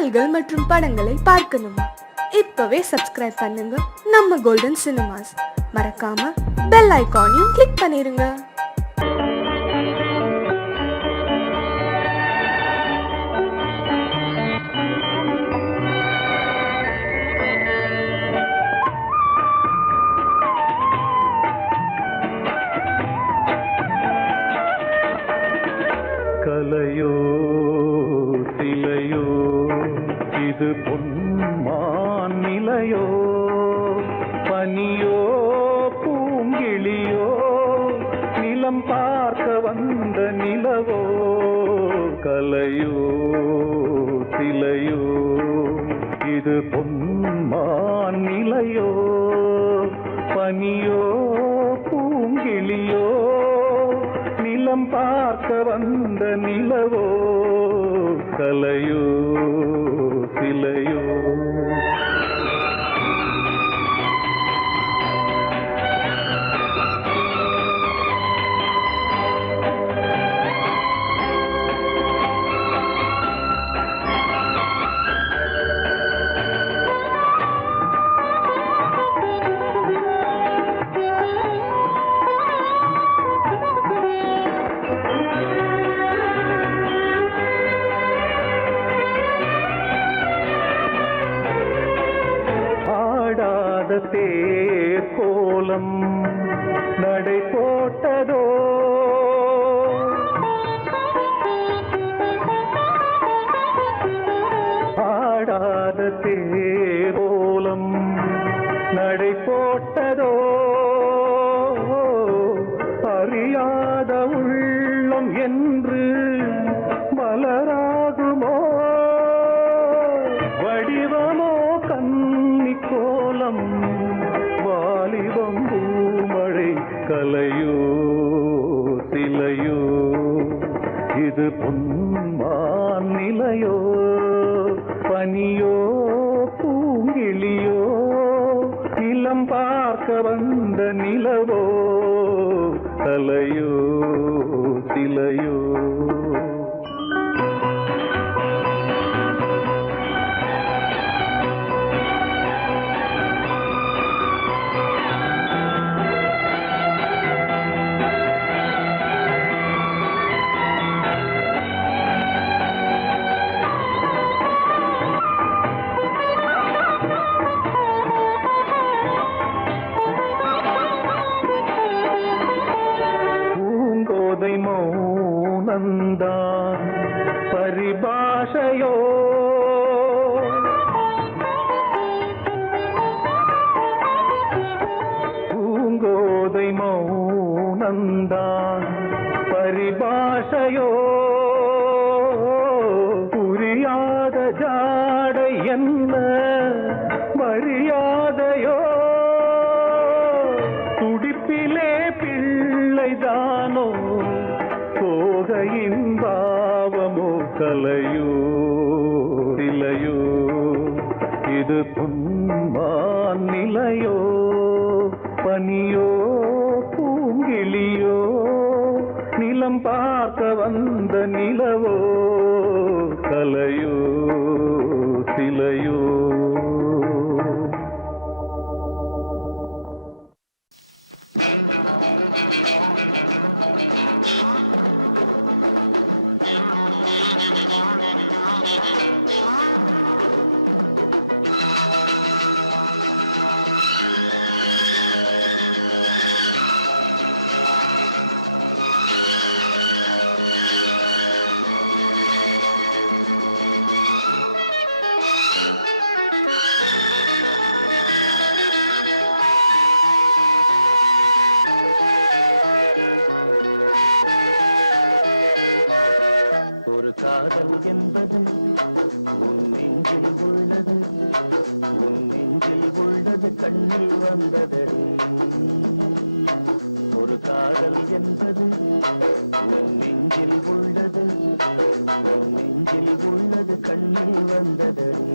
பாடல்கள் மற்றும் படங்களை பார்க்கணுமா? இப்பவே சப்ஸ்கிரைப் பண்ணுங்க நம்ம கோல்டன் சினிமாஸ். மறக்காம பெல் ஐகானையும் கிளிக் பண்ணிருங்க. கலையோ சிலையோ இது பொன்மான் நிலையோ, பனியோ பூங்கிளியோ நிலம் பார்க்க வந்த நிலவோ. கலையோ சிலையோ இது பொன்மான் நிலையோ, பனியோ பூங்கிளியோ நிலம் பார்க்க வந்த நிலவோ. கலையோ சிலையோ தேர் கோலம் நடை போட்டதோ, ஆடாத தேர் கோலம் நடை போட்டதோ, அறியாத உள்ளம் என்று மலராகுமோ. வடிவமோ கன்னி கோலம் வாலிபம் பூமழை. கலையோ சிலையோ இது பொன்மான் நிலையோ, பனியோ பூங்கிளியோ நிலம் பார்க்க வந்த நிலவோ. கலையோ சிலையோ மௌனந்தான் பரிபாஷையோ, பூங்கோதை மௌனந்தான் பரிபாஷையோ. புரியாத ஜாடை என்ன மரியாதையோ, துடிப்பிலே பிள்ளைதானோ போகையின் பாவமோ. கலையோ சிலையோ இது பொன்மான் நிலையோ, பனியோ பூங்கிளியோ நிலம் பார்க்க வந்த நிலவோ. கலையோ சிலையோ காதல் என்பது உன் நெஞ்சில் உள்ளது, உன் நெஞ்சில் உள்ளது கண்ணில் வந்ததடி. ஒரு காதல் என்பது உன் நெஞ்சில் உள்ளது, உன் நெஞ்சில் உள்ளது கண்ணில் வந்ததடி.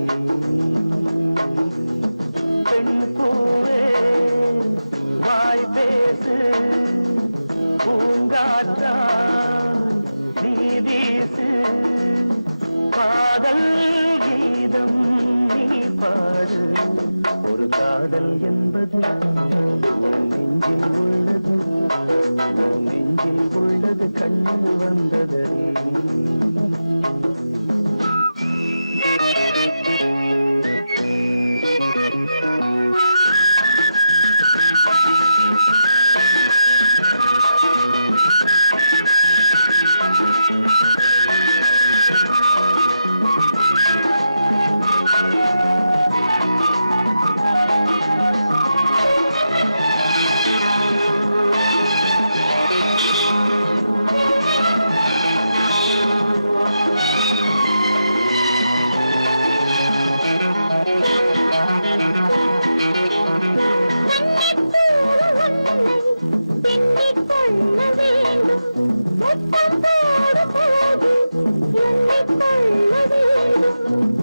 பெண் பூவே வாய் பேசு, பூங்காற்றா நீ வீசு, காதல் காதல் என்பது உன் நெஞ்சில் உள்ளது, உன் நெஞ்சில் உள்ளது, கண்ணில் வந்ததே.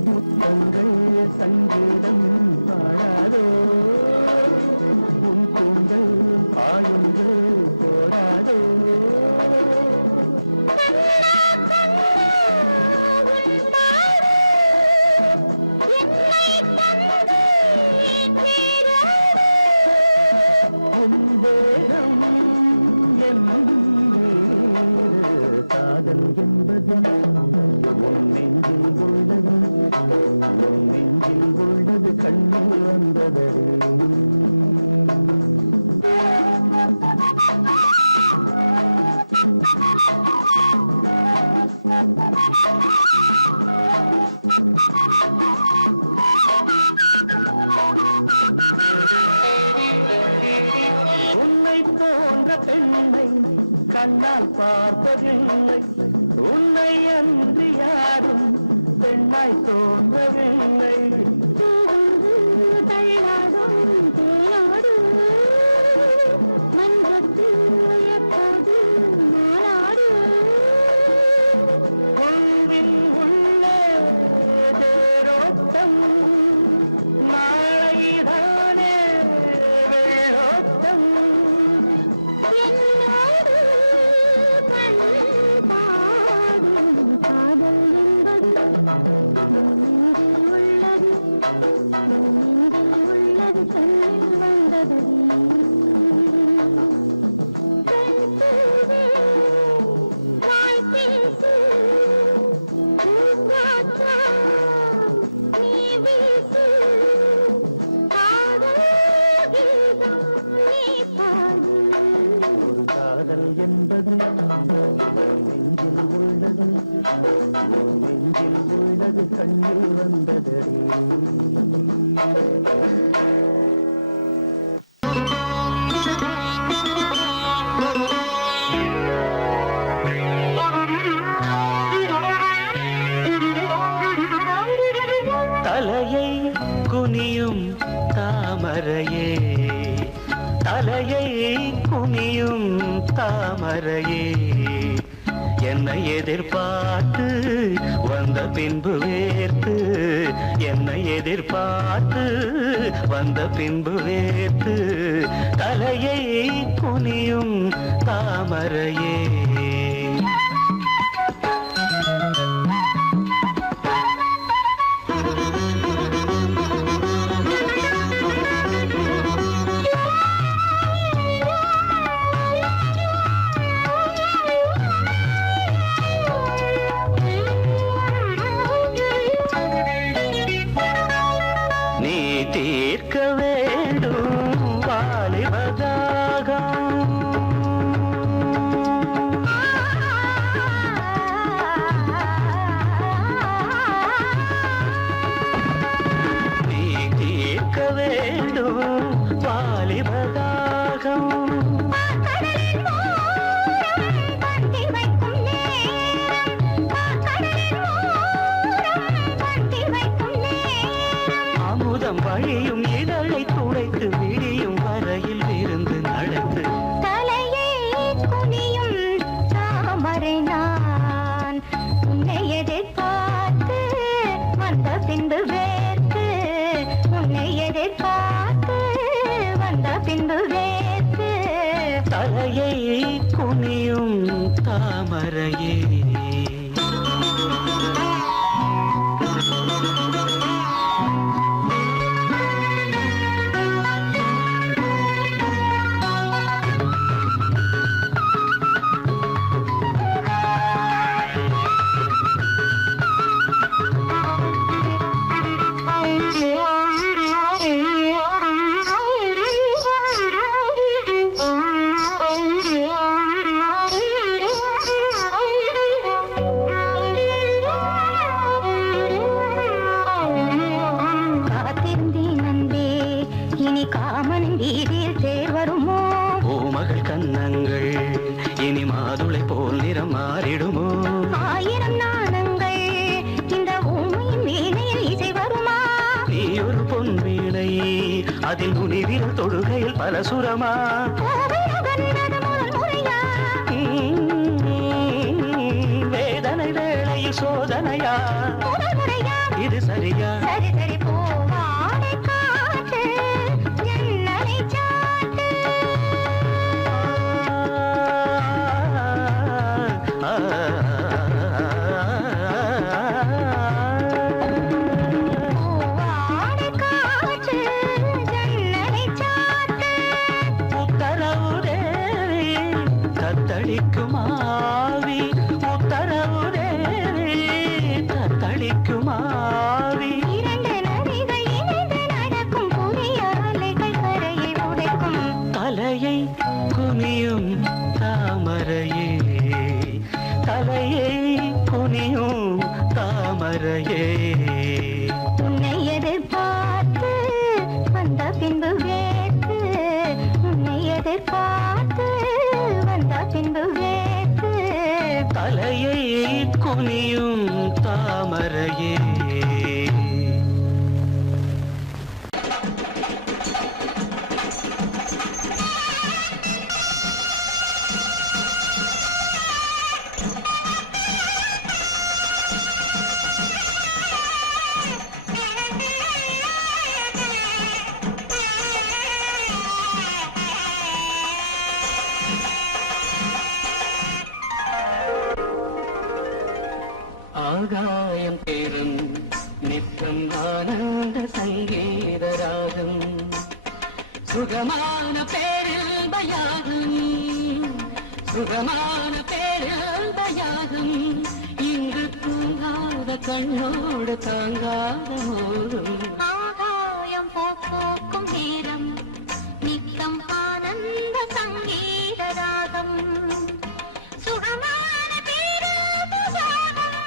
முத்தங்கள் சங்கீதம் பாடாதோ, உன் கூந்தல் பாயொன்று போடாதோ. உன் தேகம் என் காதல் என்பது உன் நெஞ்சில் உள்ளது, உன் நெஞ்சில் உள்ளது, கண்ணில் வந்ததே. உன்னை போன்ற பெண்ணை கண்ணால் பார்த்ததில்லை, உன்னை அன்றி யாரும் பெண்ணாய் தோன்றவில்லை. உள்வின் உள்ளே தேரோட்டம், நாளைதானே வெள்ளோட்டம். காதல் என்பது நெஞ்சில் உள்ளது, நெஞ்சில் உள்ளது, கண்ணில் வந்தது. தலையை குனியும் தாமரையே, தலையை குனியும் தாமரையே, என்னை எதிர்பார்த்து வந்த பின்பு வேர்த்து, என்னை எதிர்பார்த்து வந்த பின்பு வேர்த்து, தலையை குனியும் தாமரையே. தீர்க்க வேண்டும் வாலிபதாகம், நீ தீர்க்க வேண்டும் வாலிபதாகம். வழியும் இதழை துடைத்து விடியும் வரையில் இருந்து நடத்து, தலையை குனியும் தாமரை நான், உன்னை எதிர்பார்த்து வந்த பின்பு வேர்த்து, உன்னை எதிர்பார்த்து வந்த பின்பு வேர்த்து, தலையை குனியும் தாமரையே. அதில் நுனிவில் தொடுகையில் பல சுரமா வேதனை வேளையில் சோதனையா இது சரியா சரி சரி போவாடை காற்று ஜன்னலை சாத்து போவாடை காற்று ஜன்னலை சாத்து உத்தரவு தேவி தத்தளிக்குமாவி உத்தரவு தேவி தத்தளிக்குமாவி இரண்டு நதிகள் இணைந்து நடக்கும் புதிய அலைகள் கரையை உடைக்கும் தலையை குனியும் தாமரையே தலையை குனியும் தாமரையே உன்னை எதிர்பார்த்து வந்த பின்பு வேத்து உன்னை எதிர்பார்த்து வந்த பின்பு வேத்து தலையை குனியும் தாமரையே ஆகாயம் பேரும் நித்தம் ஆனந்த சங்கீத ராகம் சுகமான பேரில் பயாகம் சுகமான பேரில் பயாகம் இங்கு தூங்காத கண்ணோடு தாங்காத மோகம் ஆகாயம் போக்கும் நேரம் நித்தம் ஆனந்த சங்கீத ராகம் சுகமான பேராபசாரம்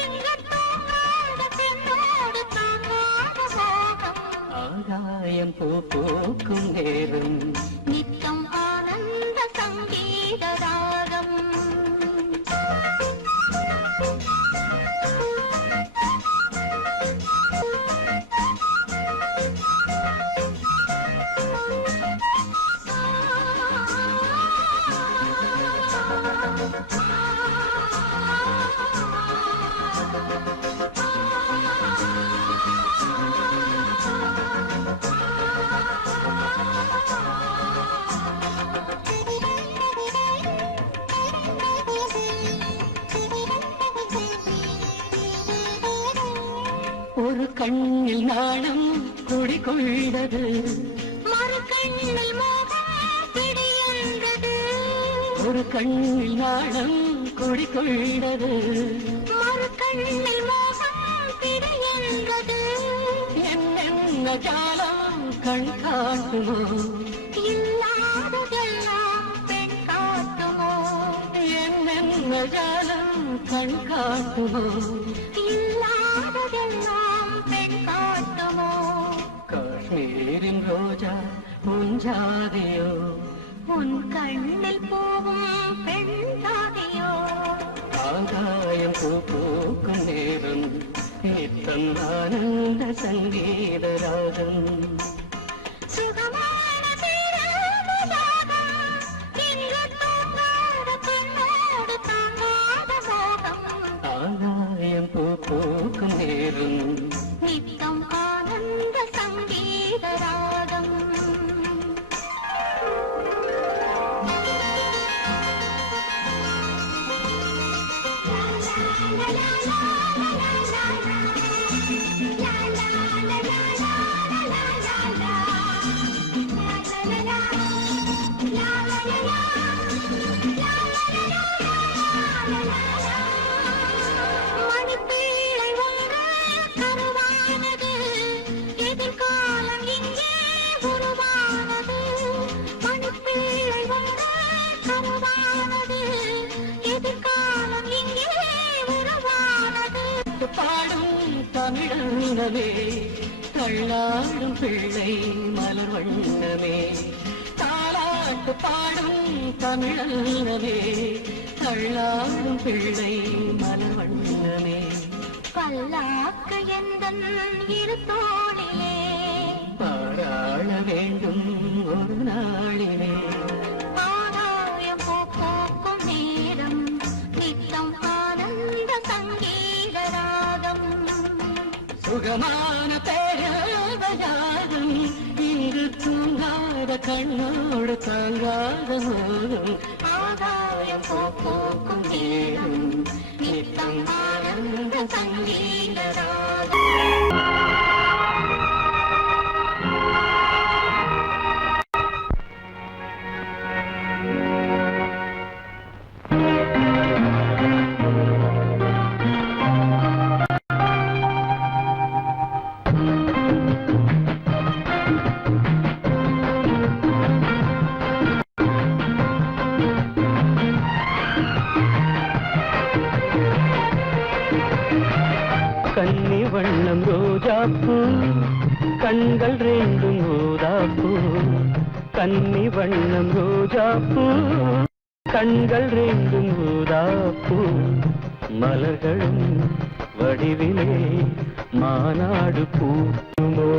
இங்கு தூங்காத கண்ணோடு தாங்காத மோகம் ஆகாயம் பூக்கும் நேரம் நித்தம் ஆனந்த சங்கீத ராகம் ஒரு கண்ணில் நாணம் குடிகொண்டது மறு கண்ணில் மோகம் பிடியென்றது ஒரு கண்ணில் நாணம் குடிகொண்டது மறு கண்ணில் மோகம் பிடியென்றது என்னென்ன ஜாலம் கண் காட்டுமோ இல்லாததெல்லாம் பெண் காட்டுமோ என்னென்ன ஜாலம் கண் காட்டுமோ இல்லாததெல்லாம் பெண் காட்டுமோ காஷ்மீரின் ரோஜா உன் ஜாதியோ உன் கண்ணில் பூவும் பெண் ஜாதியோ ஆகாயம் பூக்கும் நேரம் நித்தம் ஆனந்த சங்கீத ராகம் சுகமான பேராபசாரம் இங்கு தூங்காத கண்ணோடு தாங்காத மோகம் ஆகாயம் பூக்கும் நேரம் நித்தம் ஆனந்த சங்கீத ராகம் மணிப்பிள்ளை ஒன்று கருவானது எதிர்காலம் இங்கே உருவானது மணிப்பிள்ளை ஒன்று கருவானது எதிர்காலம் இங்கே உருவானது பாடும் தமிழந்தமே தள்ளாடும் பிள்ளை மலர் வண்ணமே தாலாட்டு பாடும் தமிழந்தமே தள்ளாடும் பிள்ளை மலர் வண்ணமே பல்லாக்கு எந்தன் இரு தோளிலே பாராள சுகமான பேராவயாகம் இங்கு தூங்காத கண்ணோடு தாங்காத போதும் ஆகாயம் போக்கும் நேரம் நித்தம் ஆனந்த சங்கீதராகம். கன்னி வண்ணம் ரோஜாப்பூ கண்கள் ரெண்டும் ஊதாப்பூ. கன்னி வண்ணம் ரோஜாப்பூ கண்கள் ரெண்டும் ஊதாப்பூ. மலர்களும் வடிவிலே மாநாடு பூக்குமோ.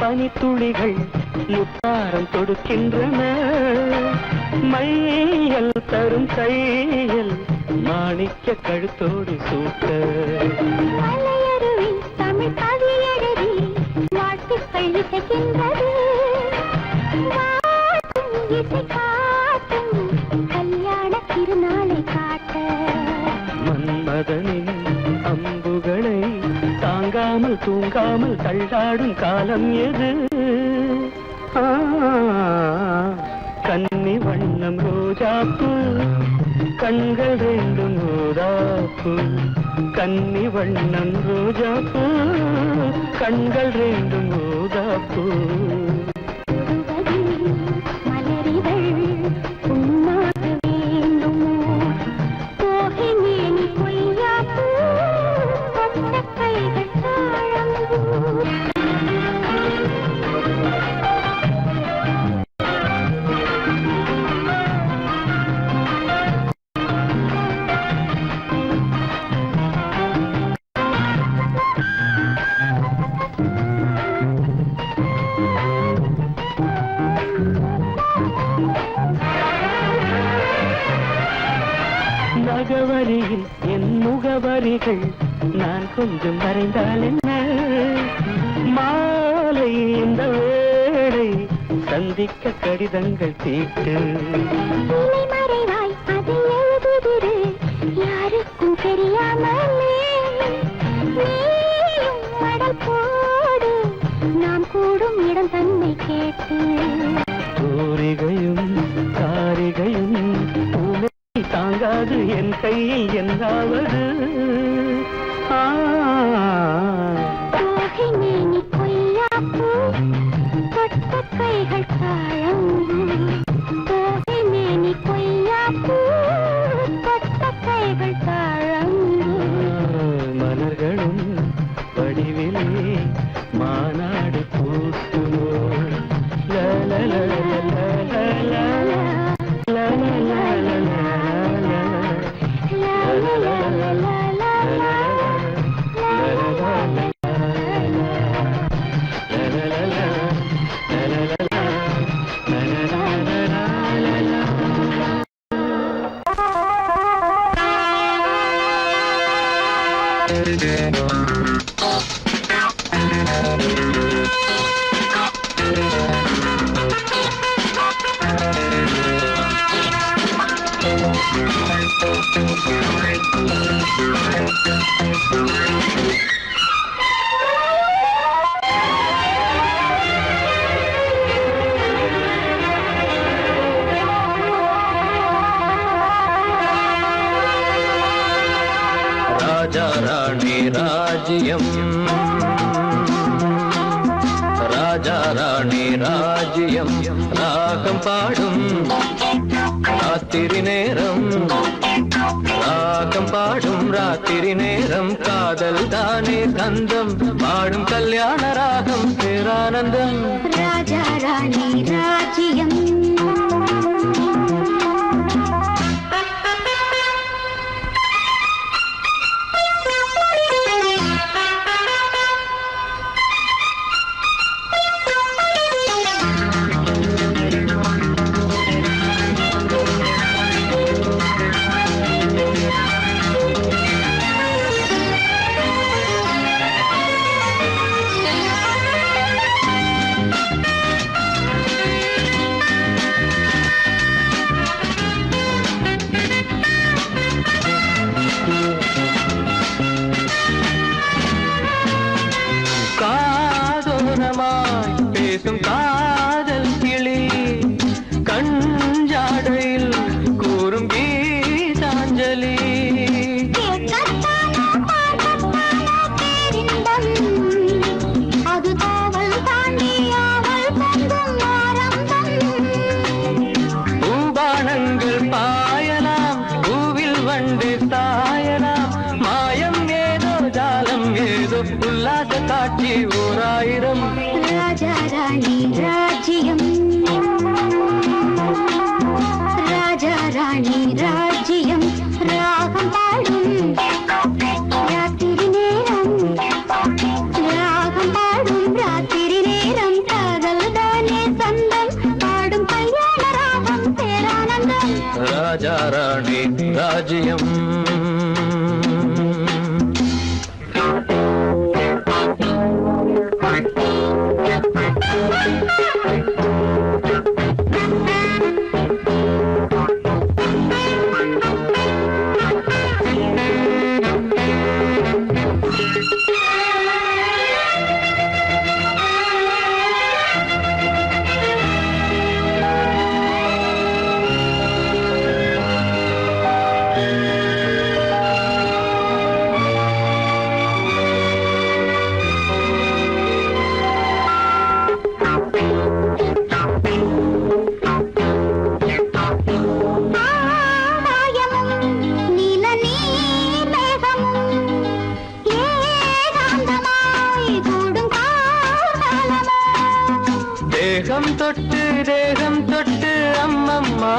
பனித்துளிகள் முத்தாரம் தொடுக்கின்றன. மையல் தரும் கையல் மாணிக்க கழுத்தோடு சூட்ட. மலையருவி தமிழ் கவி எழுதி வாழ்த்துக்கள் இசைக்கின்றது. இசை காட்டும் கல்யாண திருநாளை காட்ட. மன்மதனின் அம்புகளை தாங்காமல் தூங்காமல் தள்ளாடும் காலம் எது? கன்னி வண்ணம் ரோஜாப்பூ கண்கள் ரெண்டும் ஊதாப்பூ. கன்னி வண்ணம் ரோஜாப்பூ கண்கள் ரெண்டும் ஊதாப்பூ. நகவரியில் என் முகவரிகள் நான் கொஞ்சம் வரைந்தால் என்ன? மாலை இந்த வேளை சந்திக்க கடிதங்கள் தீட்டு. மறைவாய் அதை எழுதுதிரு யாருக்கும் தெரியாமலே. நீயும் மடல் போடு நாம் கூடும் இடம் தன்னை கேட்டு. தூரிகையும் காரிகையும் தாங்காது என் கையை என்னாவது. மேனி கொய்யாப்பூ தொட்ட கைகள் தாழம். மேனி கொய்யாப்பூ தொட்ட கைகள் தாழம். மலர்களும் வடிவிலே மாநாடு பூக்குமோ. ராஜ்யம் ராஜா ராணி ராஜ்யம் ராகம் பாடும் ராத்திரி நேரம் ராகம் பாடும் ராத்திரி நேரம் காதல் தானே கந்தம் பாடும் கல்யாண ராகம் பேரானந்தம் ராஜா ராணி ராஜ்யம் பேசும் காதல் கிளி கஞ்சாடையில் கூறும் கீதாஞ்சலி அது காவல் தாண்டியாவல் பூபானங்கள் பாயலாம் பூவில் வண்டு சாயலாம் மாயம் ஏதோ ஜாலம் ஏதோ உல்லாச காட்சி ஓராயிரம் ராஜா ராணி ராஜ்யம் ராஜா ராணி ராஜ்யம் ராகம் பாடும் ராத்திரி நேரம் ராகம் பாடும் ராத்திரி நேரம் காதல் தானே சந்தம் பாடும் கல்யாண ராகம் பேரானந்தம் ராஜா ராணி ராஜ்யம் தேகம் தொட்டு அம்மம்மா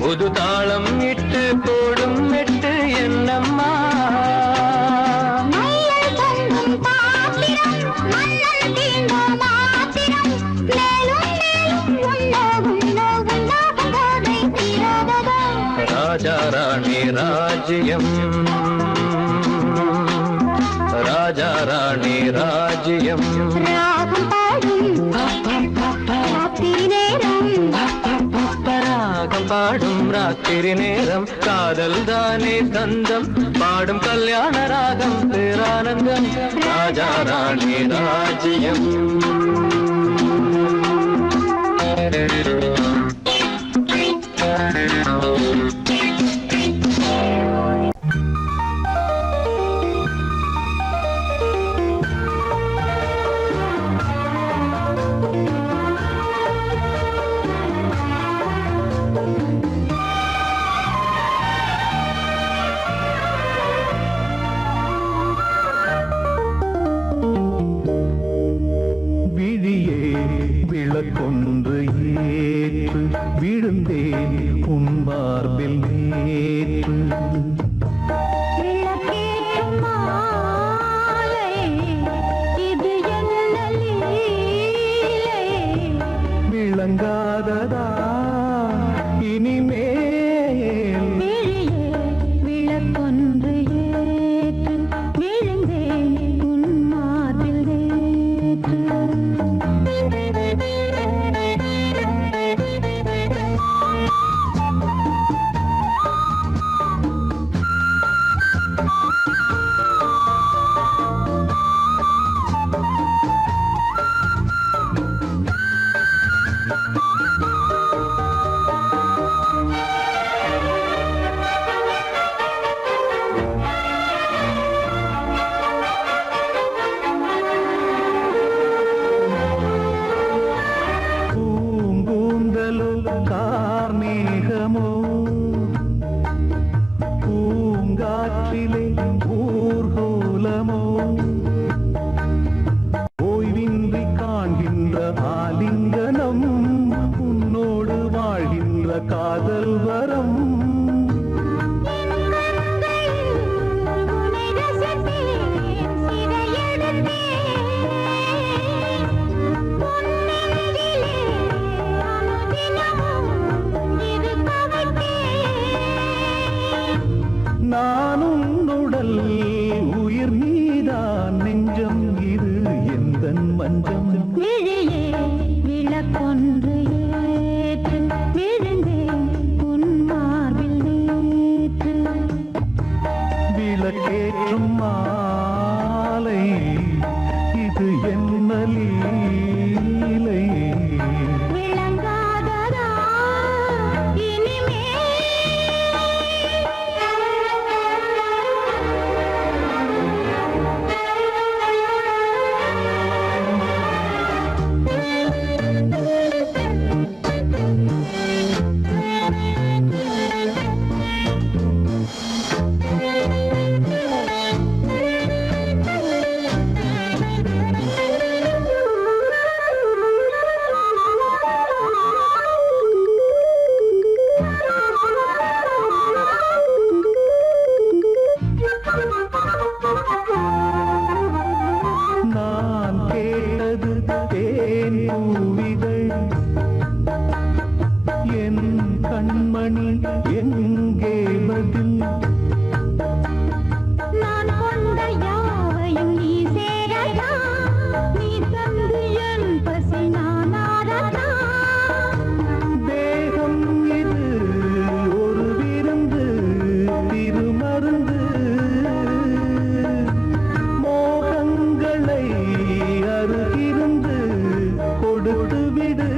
புது தாளம் இட்டு போடும் மெட்டு என்னம்மா ராஜா ராணி ராஜ்யம் ராஜா ராணி ராஜ்யம் ராகம் பாடும் ராத்திரி நேரம் காதல் தானே தந்தம் பாடும் கல்யாண ராகம் பேரானந்தம் ராஜா ராணி ராஜ்யம் விளக்கொன்று ஏற்று விழுந்தேன் உன் மார்பில் நேற்று விளங்காததா இனிமேல் விளக்கொன்று ஏற்று விழுந்தேன் உன் மார்பில் நேற்று மஞ்சம் விழியே விளக்கொன்று ஏற்று விழுந்தேன் உன் மார்பில் நேற்று விளக்கேற்றும் மாலை இது என்ன லீலை விளங்காததா நான் கேட்டது தேன் பூவிகள் என் கண்மணி எங்கே பதில் நான் கொண்ட யாவையும் நீ சேரதா நீ தந்து என் பசி நான் ஆரதா தேகம் இது ஒரு விருந்து திருமருந்து மோகங்களை அருகிருந்து கொடுத்து விடு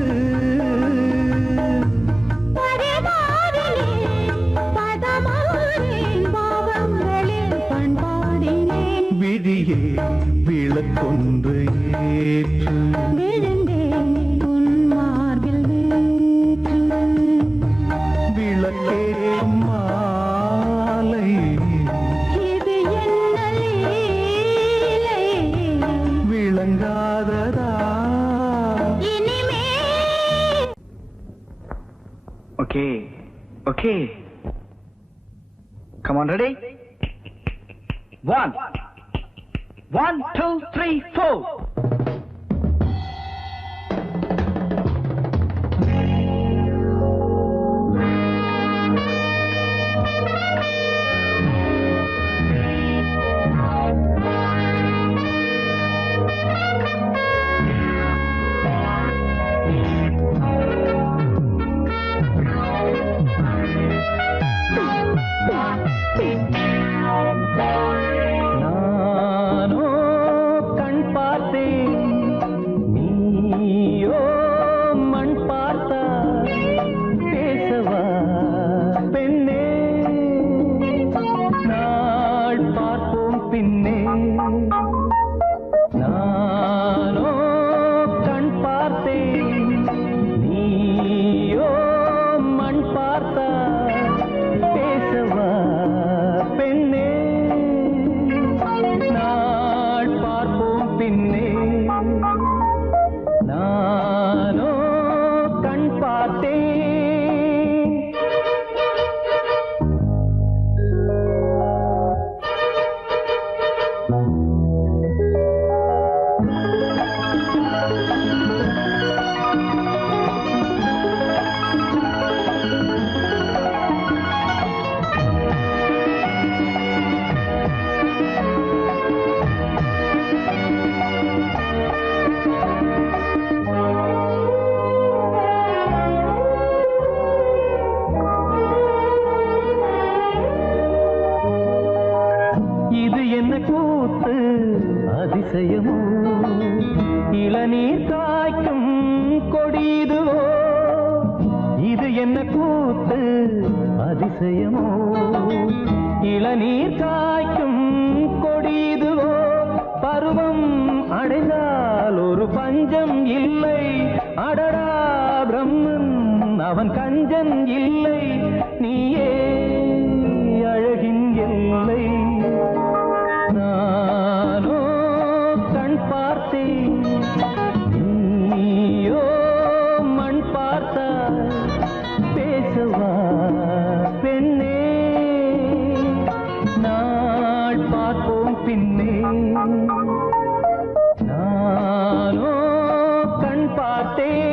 பரிமாறினேன் பதமாறேன் பாவங்களில் பண்பாடினேன் விழியே விளக்கொன்று ஏற்று விழுந்தேன் உன் மார்பில் நேற்று விளக்கேற்றும் மாலை இது என்ன லீலை விளங்காததா இனிமே Okay, okay. Come on, ready? 1, 2, 3, 4. நானோ கண் பார்த்தேன் நீயோ மண் பார்த்தா பேசவா பெண்ணே நாள் பார்ப்போம் பின்னே நானோ கண் பார்த்தேன் நீயோ மண் பார்த்தா பேசவா பெண்ணே நாள் பார்ப்போம் பின்னே நானோ கண் பார்த்தேன் இது என்ன கூத்து அதிசயமோ இளநீர் காய்க்கும் கொடிதுவோ இது என்ன கூத்து அதிசயமோ இளநீர் காய்க்கும் கொடிதுவோ பருவம் அடைந்தால் ஒரு பஞ்சம் இல்லை அடடா பிரம்மன் அவன் கஞ்சன் இல்லை நீயே அழகின் எல்லை நானோ கண் பார்த்தேன் நீயோ மண் பார்த்தா பேசவா பெண்ணே நாள் பார்ப்போம் பின்னே நானோ கண் பார்த்தேன்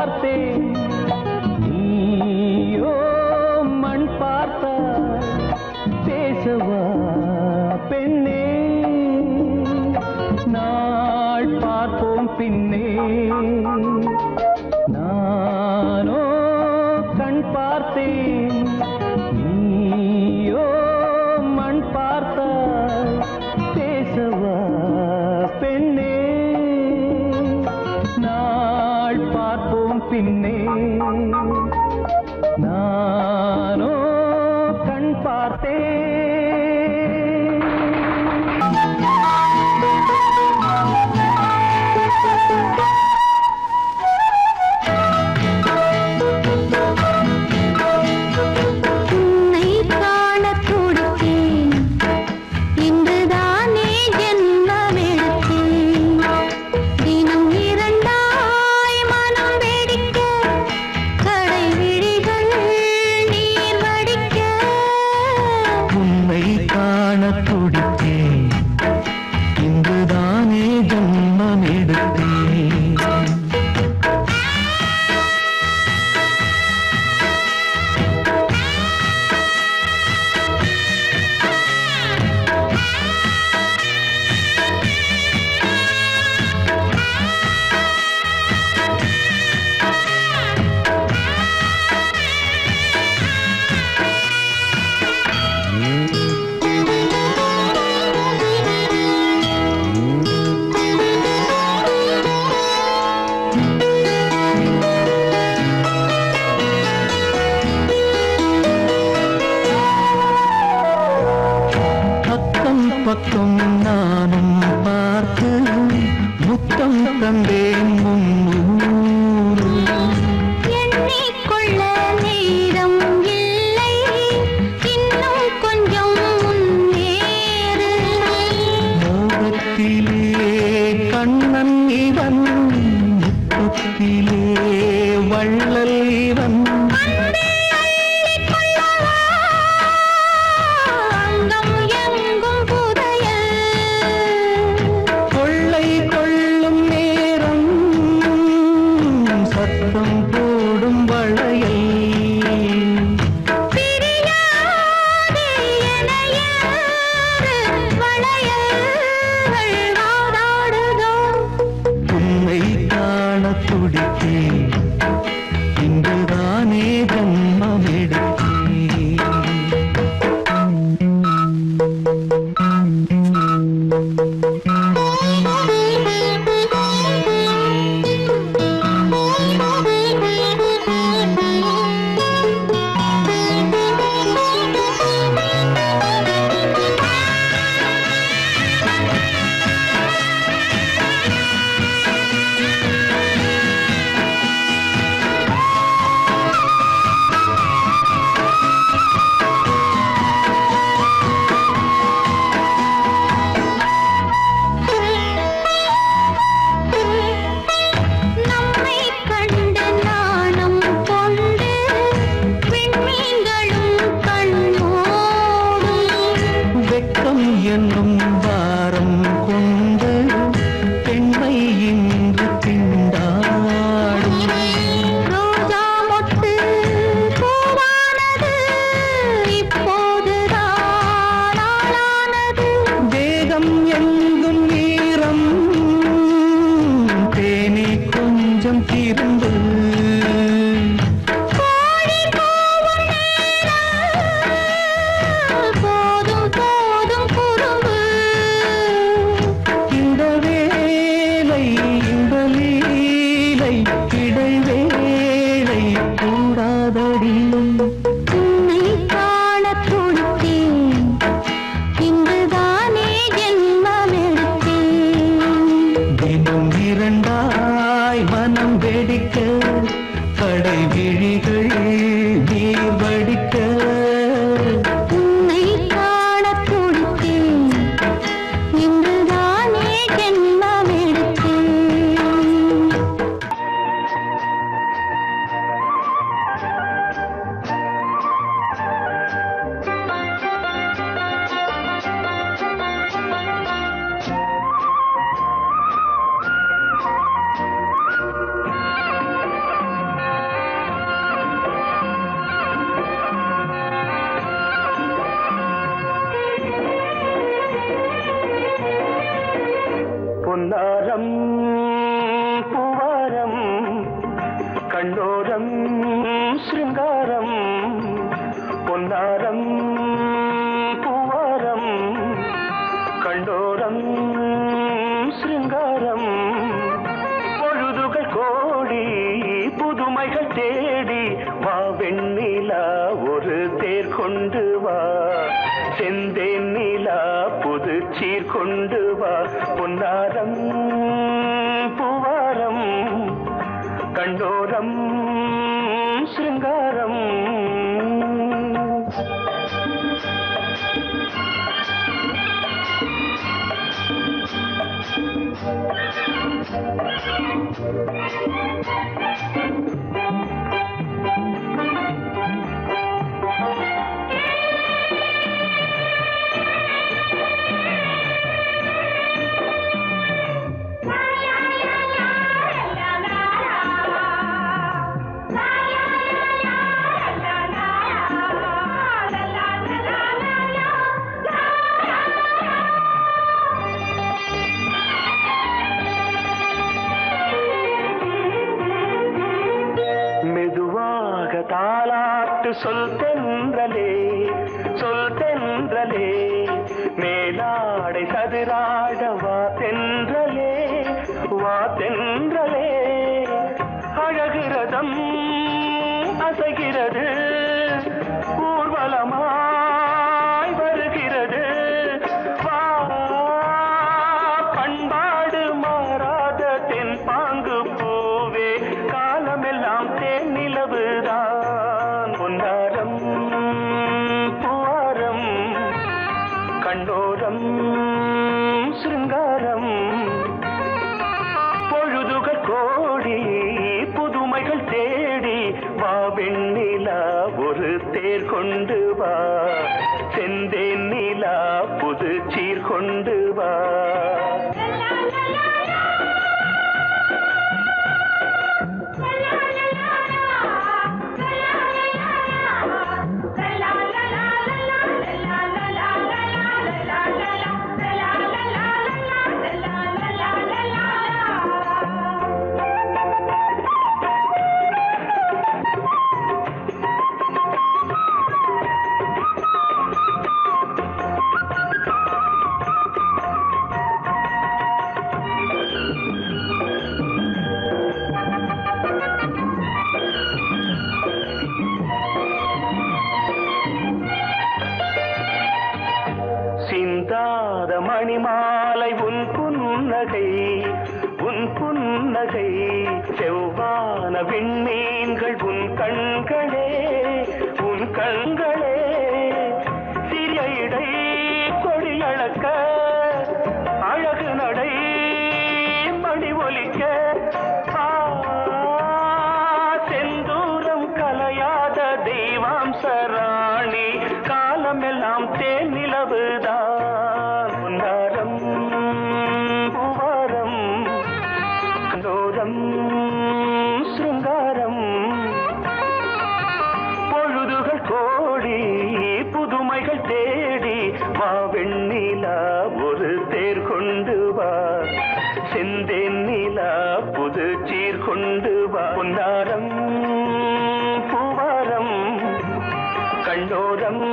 பார்த்தேன் நீயோ மண் பார்த்தாய் பேசவா பெண்ணே நாள் பார்ப்போம் பின்னே நானோ கண் பார்த்தேன் நீயோ மண் பார்த்தாய் பேசவா பெண்ணே நாள் பார்ப்போம் பின்னே நானோ கண் பார்த்தேன் உன்னை காணத் துடித்தேன் இன்றுதானே ஜென்மமெடுத்தேன் தினம் இரண்டாய் மனம் வெடிக்க கடை விழிகள் நீர் வடிக்க உன்னை காணத் துடித்தேன் இன்றுதானே ஜன்மம் எடுத்தேன் அக்கம் பக்கம் நானும் பார்த்து முத்தம் தந்தேன் முன்னூறு எண்ணிக்கொள்ள நேரம் இல்லை இன்னும் கொஞ்சம் முன்னேறு மோகத்திலே கண்ணன் இவன் முத்தத்திலே வள்ளல் இவன் அங்கம் எங்கும் புதையல் கொள்ளை கொள்ளும் நேரம் சத்தம் போடும் வளையல் பிரியாதே என யாரு வளையல்கள் வாதாடுதோ உன்னை காண துடித்தேன் இன்றுதானே ஜன்மம் எடுத்தேன் நம்மை கண்டு நாணம் கொண்டு விண்மீன்களும் கண்ணோடும் வெட்கம் என்னும் வாரம் கொண்டு பெண்மை இன்று திண்டாடும் ரோஜா மொட்டு பூவானது இப்போதுதான் ஆளானது வேகம் எங்கும் ஈரம் தேனி கொஞ்சம் திரும்பு கோழி கூவும் நேரம் போதும் போதும் குறும்பு இந்த வேலை இந்த லீலை இடைவேளை கூடாதடியும் உன்னை காணத் துடித்தேன் இன்றுதானே ஜென்மமெடுத்தேன் தினம் இரண்டாய் மனம் வெடிக்க கண்டோரம் சிருங்காரம் பொன்னாரம் பூவாரம் கண்டோரம் சிருங்காரம் பொழுதுகள் கோடி புதுமைகள் தேடி வா வெண்ணிலா ஒரு தேர் கொண்டு வா செந்தேன் நிலா புது சீர் கொண்டு வா பொன்னாரம் பூவாரம் கண்டோரம் சிருங்காரம் தாலாட்டு சொல் தென்றலே மேலாடை சதுராட வா தென்றலே அழகிறதம் அசைகிறது ஊர்வலமாய் வருகிறது வா பண்பாடு மாறாத தென் பாங்கு பூவே காலமெல்லாம் தேன் நிலவுதான் பொன்னாரம் பூவாரம் கண்டோரம் சிருங்காரம் பொழுதுகள் கோடி புதுமைகள் தேடி வா வெண்ணிலா ஒரு தேர் கொண்டு வா செந்தேன் நிலா புது சீர் கொண்டு வா சிந்தாத மணிமாலை உன் புன்னகை செவ்வான விண்மீன்கள் உன் கண்களே சிறிய இடை கொடியளக்க அழகு நடை மணி ஒலிக்க செந்தூரம் கலையாத தெய்வாம்சராணி காலமெல்லாம் தேன் நிலவுதான் பொன்னாரம் பூவாரம் கண்டோரம் சிருங்காரம் பொழுதுகள் கோடி புதுமைகள் தேடி வா வெண்ணிலா ஒரு தேர் கொண்டு வா செந்தேன் நிலா புது சீர் கொண்டு வா பொன்னாரம் பூவாரம் கண்டோரம்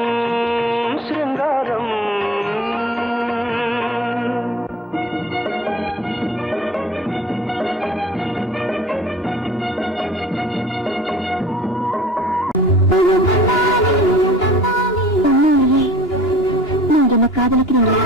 சிருங்காரம் நீங்க என்ன காதலிக்கிறீங்களா?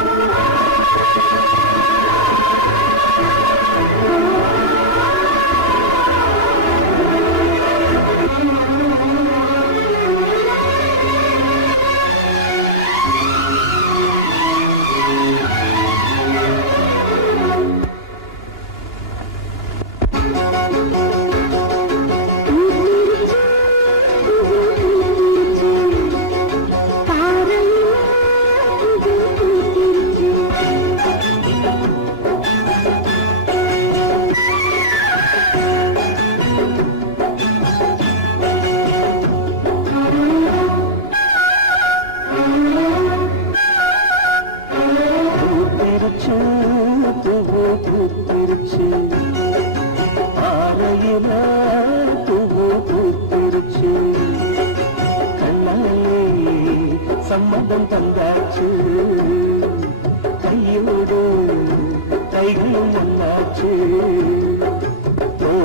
பூத்திருச்சு ஆலையில பூவு முத்தம் தந்தாச்சு கையோடு கைகளும் ஒன்னாச்சு ஓ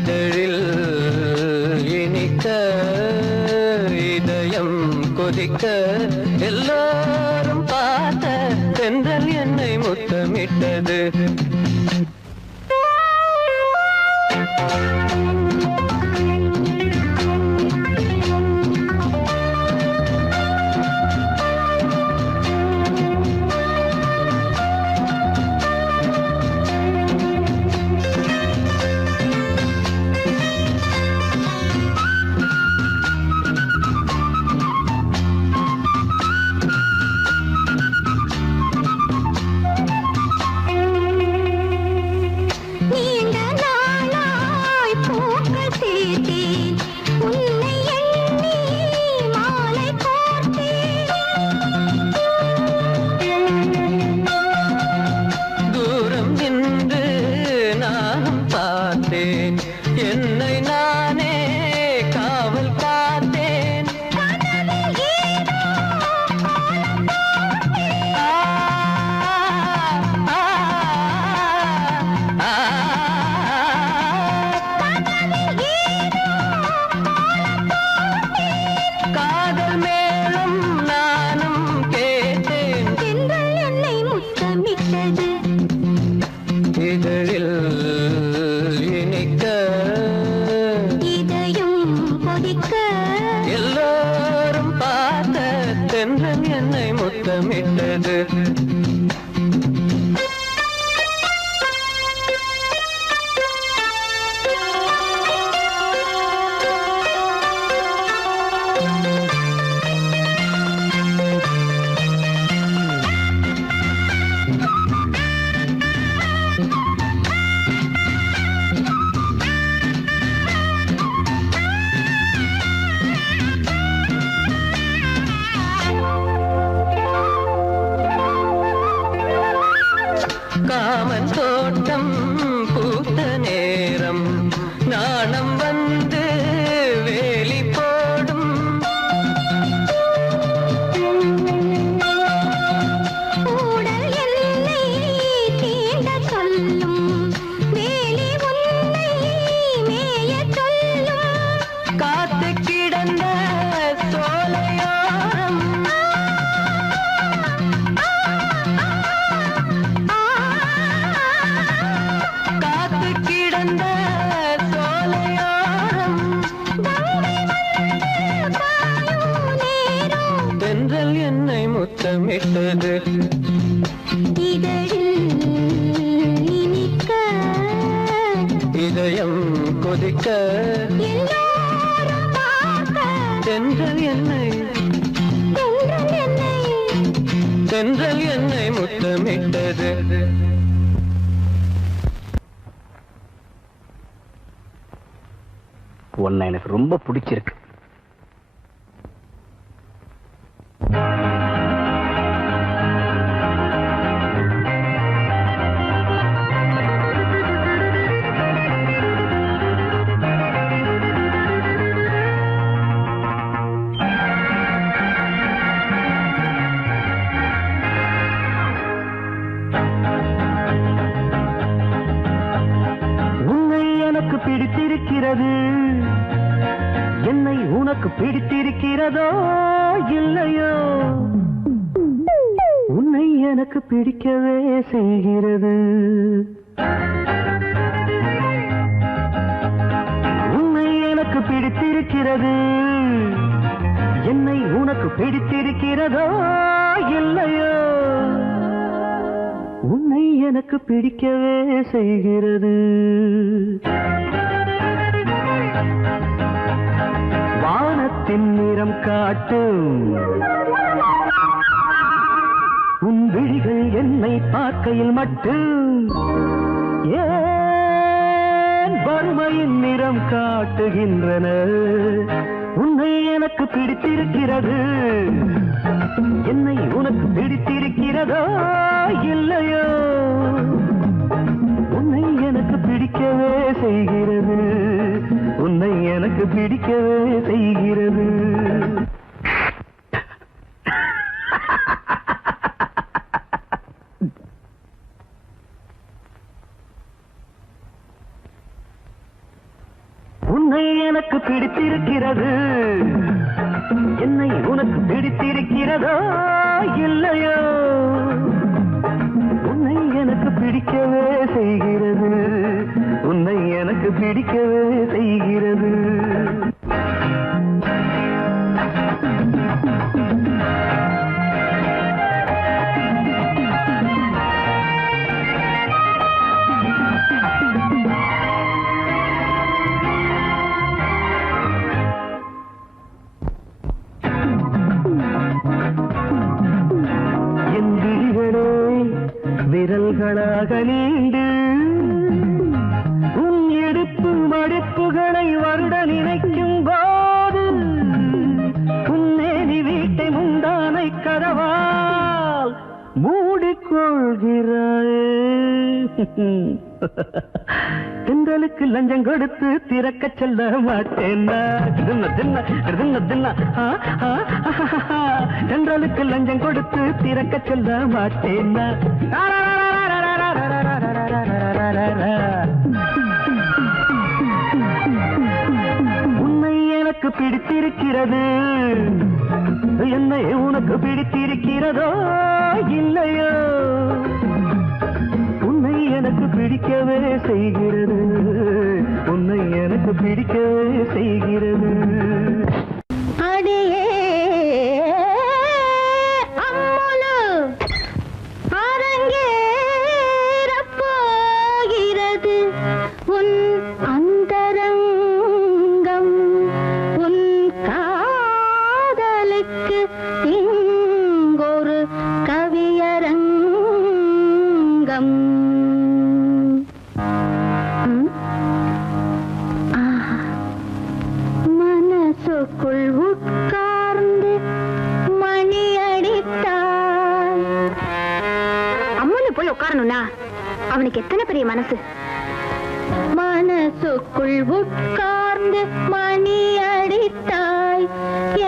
இதழில் இனிக்க இதயம் கொதிக்க எல்லாரும் பார்த்த தென்றல் என்னை முத்தமிட்டது. என்னை நானே காவல் காத்தேன். காதல் மேலும் நானும் கேட்டேன். என்னை முத்தமிட்டது. இதழில் இனிக்க இதயம் கொதிக்க எல்லாரும் பார்த்த தென்றல் என்னை முத்தமிட்டது. காமன் தோட்டம் பூத்த நேரம் நாணம் வந்து வேலி போடும். கூடல் என்னை தீண்ட சொல்லும். வேலி உன்னை மேய சொல்லும். காத்து கிடந்த சோலையோரம் காத்து கிடந்த சோலையோரம் தென்றல் என்னை முத்தமிட்டது. இதழில் இனிக்க இதயம் கொதிக்க எல்லோரும் பார்க்க தென்றல் என்னை தென்றல் என்னை முத்தமிட்டது. உன்னை எனக்கு ரொம்ப பிடிச்சிருக்கு. உன்னை எனக்கு பிடித்திருக்கிறது. என்னை உனக்கு பிடித்திருக்கிறதோ இல்லையோ? உன்னை எனக்கு பிடிக்கவே செய்கிறது. உன்னை எனக்கு பிடித்திருக்கிறது. என்னை உனக்கு பிடித்திருக்கிறதோ இல்லையோ? உன்னை எனக்கு பிடிக்கவே செய்கிறது. வானத்தின் நிறம் காட்டும் உன் விழிகள் என்னை பார்க்கையில் மட்டும் ஏன் வறுமையின் நிறம் காட்டுகின்றன? உன்னை எனக்கு பிடித்திருக்கிறது. என்னை உனக்கு பிடித்திருக்கிறதோ இல்லையோ? உன்னை எனக்கு பிடிக்கவே செய்கிறது. உன்னை எனக்கு பிடிக்கவே செய்கிறது. எனக்கு பிடித்திருக்கிறது. என்னை உனக்கு பிடித்திருக்கிறதோ இல்லையோ? உன்னை எனக்கு பிடிக்கவே செய்கிறது. உன்னை எனக்கு பிடிக்கவே செய்கிறது. விரல்களாக நீண்டு உன் எடுப்பு மடிப்புகளை வருட நினைக்கும் போது உன்னேனி வீட்டை முந்தானை கதவால் மூடிக்கொள்கிறாயே. தென்றலுக்கு லஞ்சம் கொடுத்து திறக்க சொல்ல மாட்டேன். தென்றலுக்கு லஞ்சம் கொடுத்து திறக்க சொல்ல மாட்டேன். உன்னை எனக்கு பிடித்திருக்கிறது. என்னை உனக்கு பிடித்திருக்கிறதோ இல்லையோ? உன்னை எனக்கு பிடிக்கவே செய்கிறது. உன்னை எனக்கு பிடிக்கவே செய்கிறது. அடியே அம்மலு அரங்கேறப் போகிறது உன் அந்தரங்கம். உன் காதலுக்கு இங்கொரு கவியரங்கம். மனசுக்குள் உட்கார்ந்து மணி அடித்தாய். அம்மனு போய் உட்காரணும்னா அவனுக்கு எத்தனை பெரிய மனசு. மனசுக்குள் உட்கார்ந்து மணி அடித்தாய்.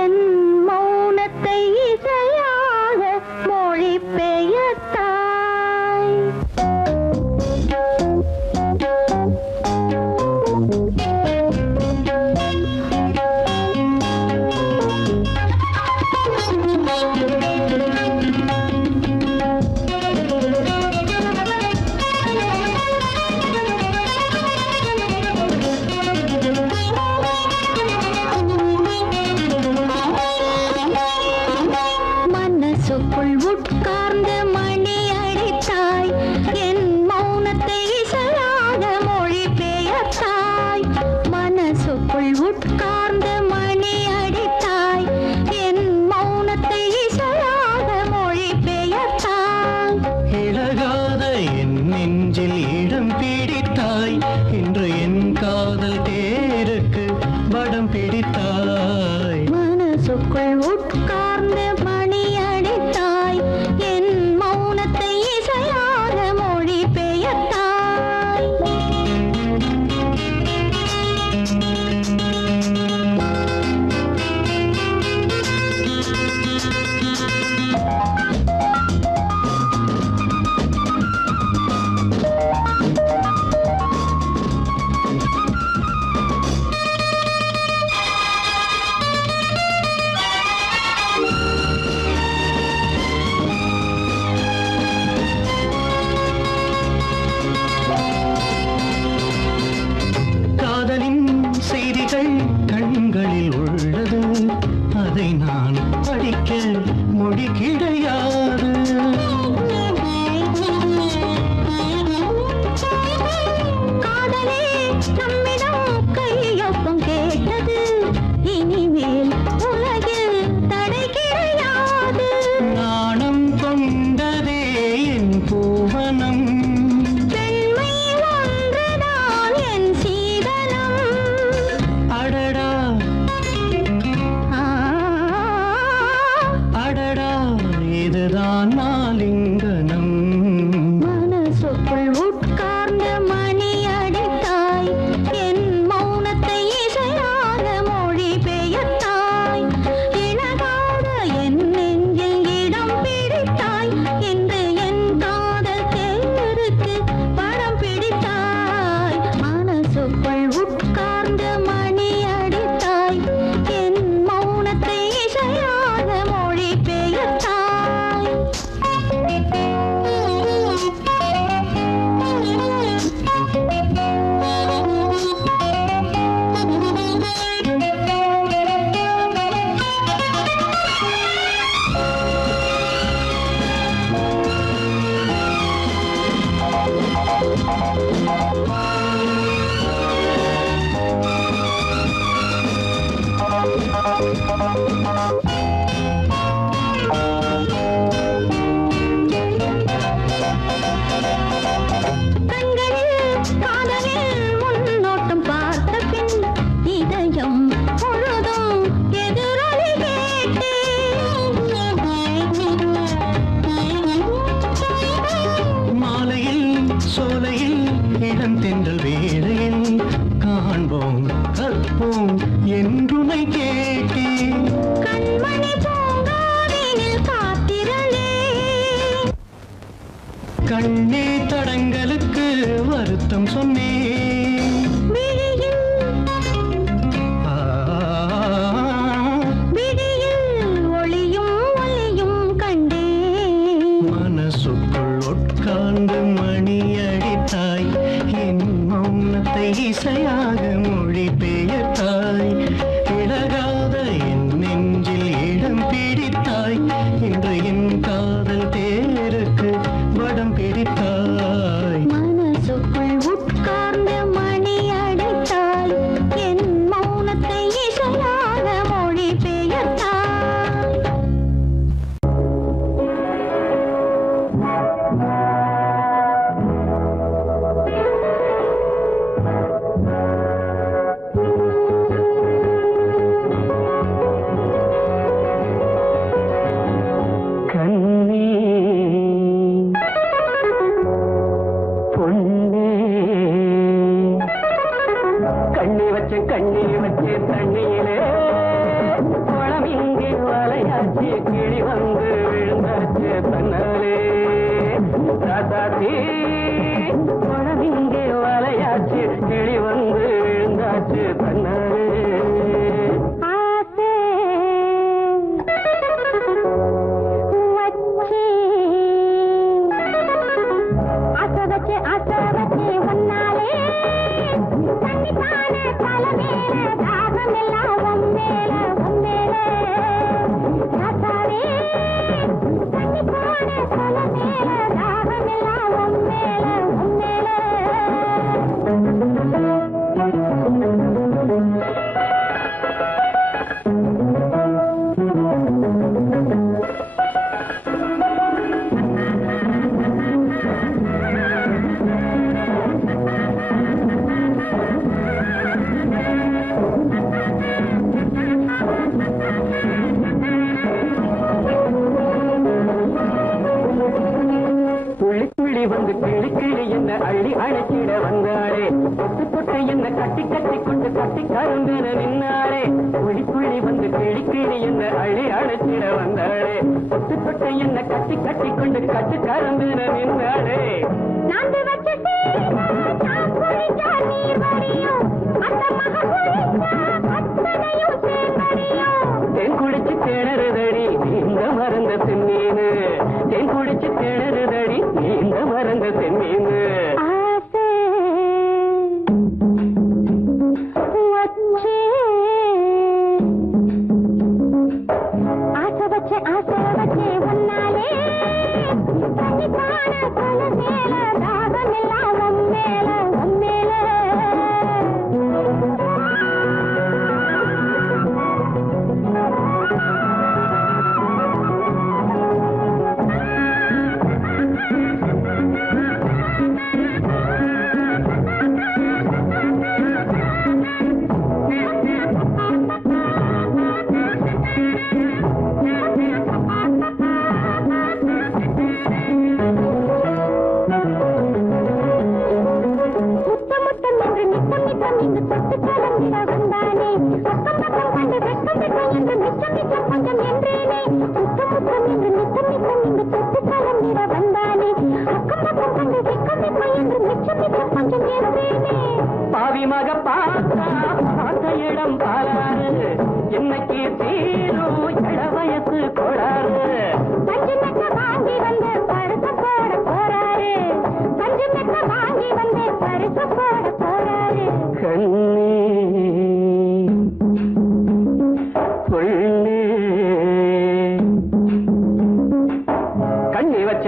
என் மௌனத்தை இசையாக மொழி பெயர்த்தாய். மனசுக்குள் உட்கார்ந்து மணி அடித்தாய். என் மௌனத்தை இசையாக மொழி பெயர்த்தாய். மனசுக்குள் உட்கார்ந்து மணி அடித்தாய். என் மௌனத்தை இசையாக மொழி பெயர்த்தாய். இழகாத என் நெஞ்சில் இடம் பிடித்தாய். இன்று என் காதல் தேருக்கு வடம் பிடித்தாய். மனசுக்குள் உட்கார்ந்து மணி அடித்தாய். என் மௌனத்தை இசையாக மொழி பெயர்த்தாய். கற்போம் என்றுமை கேட்டேன். கண்மணி பூங்காவினில் காத்திரளே கண்ணே தடங்களுக்கு வருத்தம் சொன்னேன். விழியில் ஆ, விழியில் ஒளியும் ஒளியும் கண்டேன். மனசுக்குள் உட்கார்ந்து மணி அடித்தாய். என் மௌனத்தை இசையாக மொழி பெயர்த்தாய். இழகாத என் நெஞ்சில் இடம் பிடித்தாய். இன்று என் காதல் தேருக்கு வடம் பிடித்தாய். மனசுக்குள் உட்கார்ந்து மணி அடித்தாய். என் மௌனத்தை இசையாக மொழி பெயர்த்தாய். கண்ணே பொன்னே கண்ணி வச்சு தண்ணியிலே குளம் இங்கே வலையாச்சு கிளி வந்து விழுந்தாச்சு தன்னாலே ராசாத்தி குளம் இங்கே வலையாச்சு கிளி வந்து விழுந்தாச்சு தன்னாலே ஆசை வச்சு ஒன்னாலே தண்ணிப்பான தலைமேல தாகம் எல்லாம் உம்மேல உம்மேல ராசாவே தண்ணிப்பான தலைமேல தாகம் எல்லாம் உம்மேல உம்மேல துள்ளி வந்து கிளி கிளி என்ன அள்ளி அழைச்சிட வந்தாளே தொட்டு தொட்டு என்ன கட்டி கட்டி கொண்டு கட்டி கருந்தென நின்னாளே துள்ளி வந்து கிளி கிளி என்ன அள்ளி அழைச்சிட வந்தாளே தொட்டு தொட்டு என்ன கட்டி கட்டி கொண்டு கட்டி கருந்தென நின்னாளே நாந்து வச்ச நான் குளிச்சா நீர் வடியும் அந்த மக குளிச்சா அத்தனையும் சேர்வடியும் தேன் குடிச்சு கிணறுதடி இந்த மறந்த செம்மீனு தேன் குடிச்சு கிணறுதடி இந்த மறந்த செம்மீனு ஆசை வச்சே ஒன்னாலே தண்ணிப்பான தலை மேல தாகம் எல்லாம் உம்மேல உம்மேல பாவி மக பார்த்தா பார்த்த இடம் பாலாறு என்னைக்கு தீரும் இள வயசு கோளாறு பஞ்சு மெத்த வாங்கி வந்து பருத்த போட போறாரு பஞ்சு மெத்த வாங்கி வந்து பருத்த போட போறாரு கண்ணே பொன்னே கண்ணி வச்ச